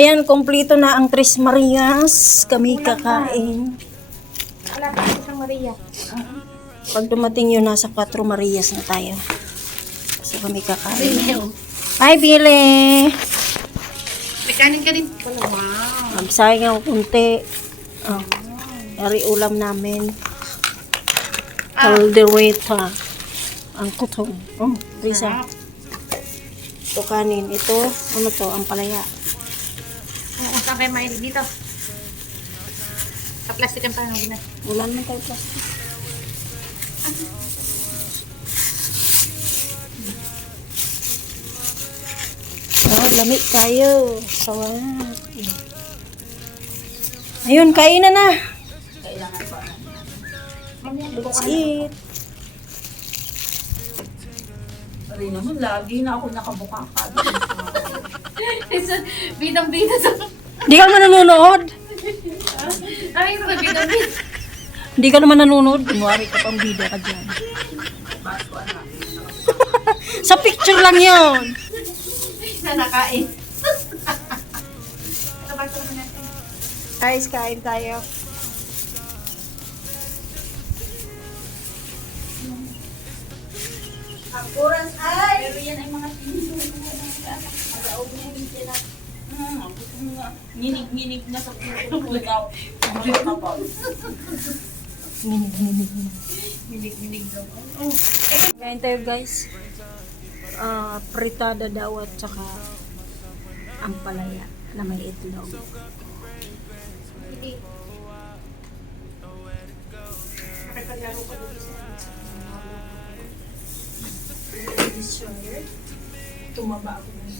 Ayan, kompleto na ang Tres Marias. Kami kakain. Wala pa isang Maria. Pag dumating yun, nasa 4 Marias na tayo. So kami kakain. Ay, Bile! May kanin ka rin. Wow. Magsayang ako kunti. Oh. Dari ulam namin. Caldereta. Ang kutong. Oh, Risa. Ito kanin. Ito, ano to, ang palaya. Oo, saan kayo mahilig dito? Sa plastic ang panahon na. Wala naman tayo plastic. Oh, lamig tayo. Sawat. Ayun, kain na na. Let's eat. Pari naman, lagi na ako nakabuka ka. Bidang-bida sa... Hindi ka naman nanonood. Ay, sa bidang-bida. Hindi ka naman nanonood. Kunwari ka pang bida ka dyan. Sa picture lang yun. Na nakain. Guys, kain tayo. Pero yan ay mga Nginig-nginig na sa puso daw. Minig-minig daw. Kain tayo guys. Ah, pritada daw at saka ang palaya na may itlog. Ko sa Tumaba ako dun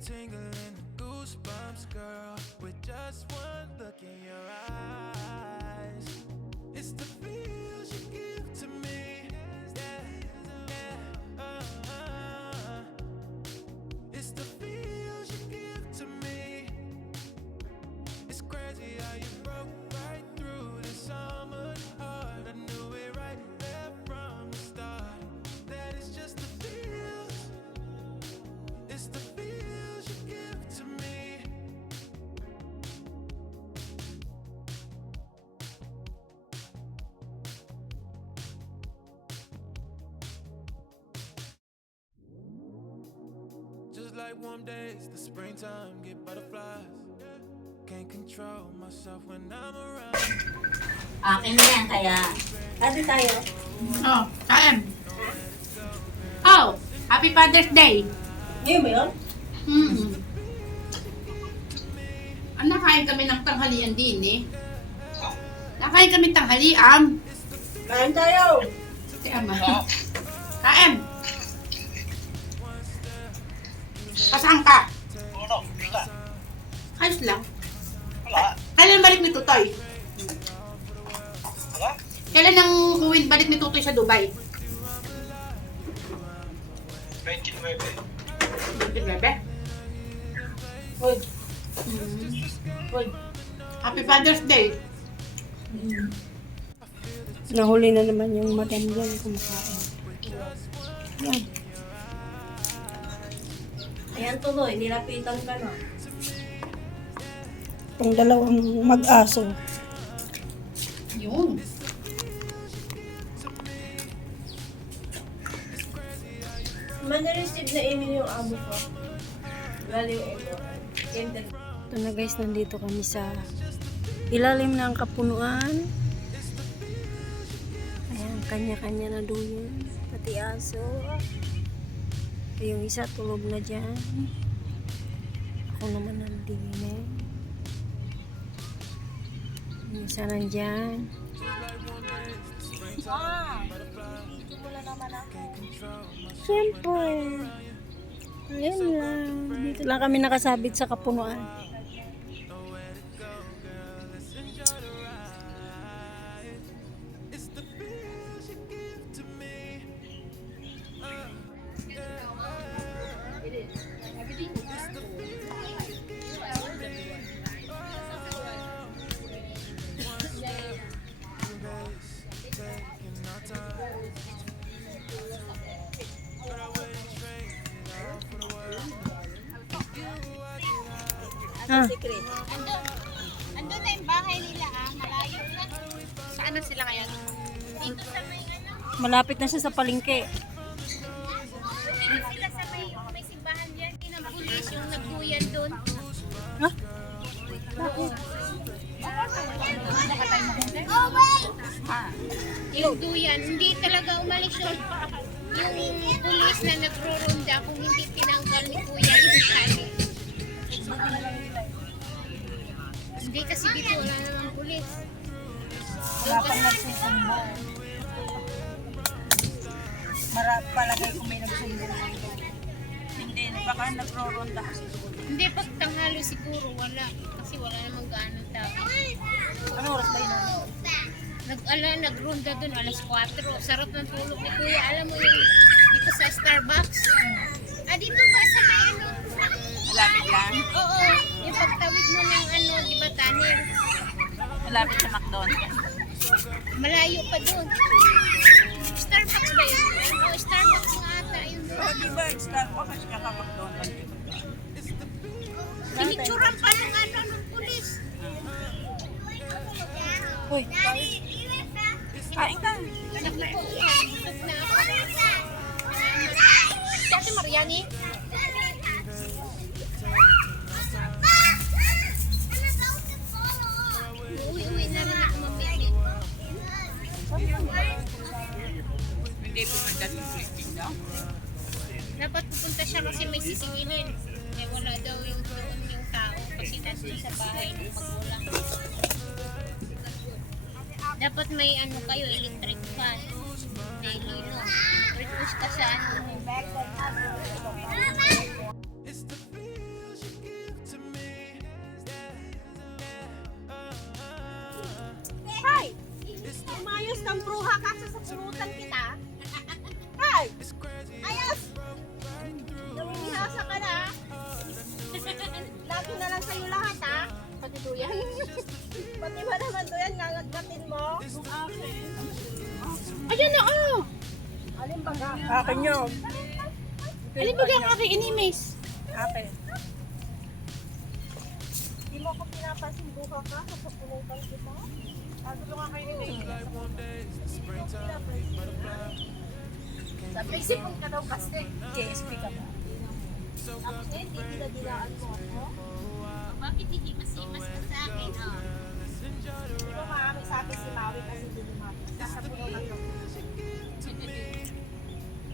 the goosebumps, girl. With just one look in your eyes. It's the feels you give Just like warm days, the springtime get butterflies. Can't control myself when I'm around. Akin na yan, kaya Ate tayo. Oh, kain. Oh, Happy Father's Day. Ngayon ba yun? Mm-hmm. Ah, nakain kami ng tanghalian din eh. Nakain kami tanghalian. Kain tayo. Si Ama. Kain. Tutoy sa Dubai? 29. Buti bebe. Uy, Mm. Uy. Happy Father's Day. nahuli na naman yung madam dyan kumakain. Yan. Ayan tuloy, nilapitan ka na. Itong dalawang mag-aso. Yun. Man na-receive na email yung amo ko. Galing ito. Ito na guys, nandito kami sa ilalim ng kapunuan. Ayan, kanya-kanya na doon. Pati aso. Yung isa tulog na dyan. Ako naman nandito eh. Yung isa nandyan. Siyempre. Ayun lang. Dito lang kami nakasabit sa kapunuan. Ah, Andun, andun na yung bahay nila ah, malayo na. Saan na sila ngayon? Dito sa may ano, malapit na siya sa palengke. dito sila sa may, may simbahan dyan. Yung ng pulis, yung nagbuyan doon. Ha? Yung duyan, hindi talaga umalis yun. Yung pulis na nagro-ronda kung hindi tinanggal ni Kuya yung tali. Hindi kasi dito wala namang pulis. Wala pang nagsusumbong. Mara, palagay ko may nagsumbong. Hindi, baka nagro-ronda kasi. Hindi, pag tanghalo siguro wala. Kasi wala namang gaano tao. Ano oras ba yun? Nag-ala, nagronda doon, alas 4. Sarap ng tulog ni Kuya. Alam mo yung dito sa Starbucks. Ah, dito ba sa may ano? Malapit lang. Oo, yung pagtawid mo ng ano, di ba, Tanir? Malapit sa McDonald's. Malayo pa doon. Starbucks ba yun? Oo, Starbucks nga ata yun. Oh, di ba? Starbucks kasi kaka-McDonald's. Pinicturan pa ng ano, ng pulis. Uy, Kain ka. Ate Mariani? Dapat pupunta siya kasi may sisingilin. Eh, wala daw yung doon yung tao kasi nandun sa bahay ng magulang. Dapat may ano kayo, electric fan. May lilo. Request ka sa ano. Hay! Umayos kang bruha ka sa sapunutan kita. Hay! Duyan. Pati ba naman doon ngangat-gatin mo? Ayan na, oh! Alin ba nga? Akin yun. Alin ba yung aking inimis? Akin. Di mo ako pinapansin buha ka sa sapunutan kita. Sa principal ka daw kasi. KSP ka ba? Tapos hindi dinadilaan mo ako. Bakit hindi masimas ka sa akin, oh? Di ba maami sa akin si Maui kasi hindi lumapit. Sa sapunutan ko.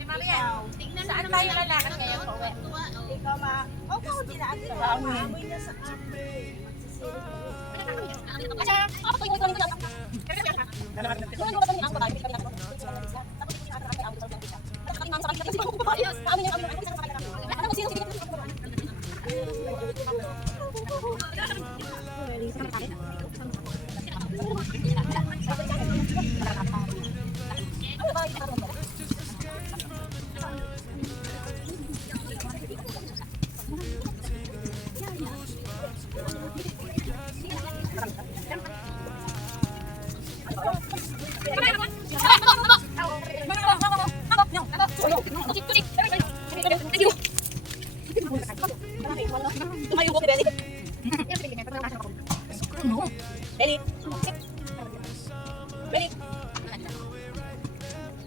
Ikaw, Tignan Saan mo tayo naman lalakad yung ngayon, tuwa, Pauwi? tuwa, oh. ikaw ma... Oh, kung dinaan ko. Maamoy na sa amoy. Magsisiro ko. Tumayo like, I don't know.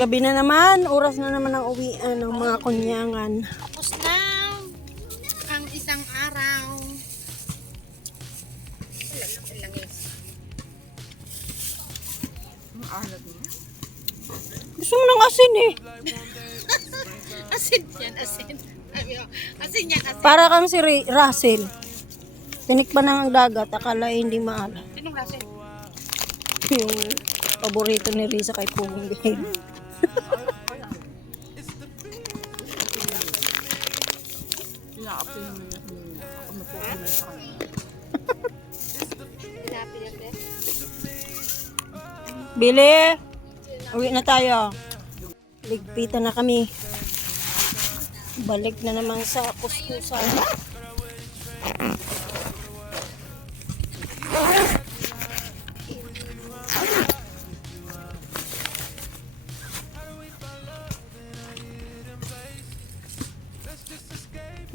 Gabi na naman, oras na naman ang uwian ng mga kunyangan. Tapos Gusto mo ng asin eh. Asin yan, asin. Asin yan, asin. Para kang si Ray- Russell. Tinikpan ng dagat, akala eh hindi maalat. Sinong asin? Yung paborito ni Risa kay Pugong Bihil. Bili! Uwi na tayo. Ligpitan na kami. Balik na naman sa kuskusan.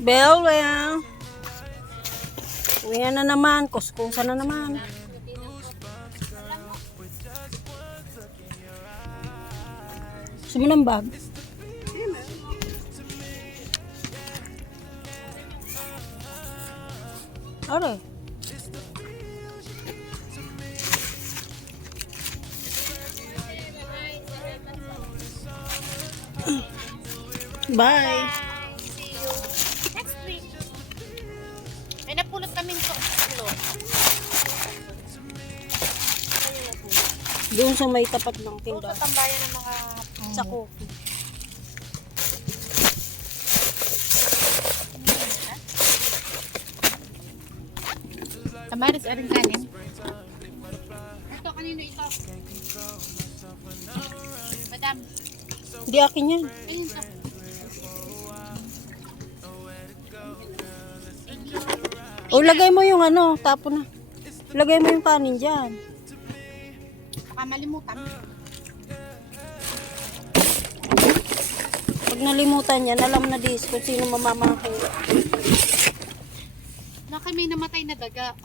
Bell, well. Uwi na naman. Kuskusan na naman. Gusto mo bag? Are. Bye. See you next week. May napulot kaming ulo. Doon sa may tapat ng Doon tindahan. sa tambayan ng mga Sa coffee. Kamaris aring kanin. Ito, kanino ito? Madam, Hindi akin yan. ayun to. O lagay mo yung ano, tapo na. Lagay mo yung kanin dyan. Baka malimutan. Pag nalimutan yan, alam na dis kung sino mamamahay. Na kami namatay na daga.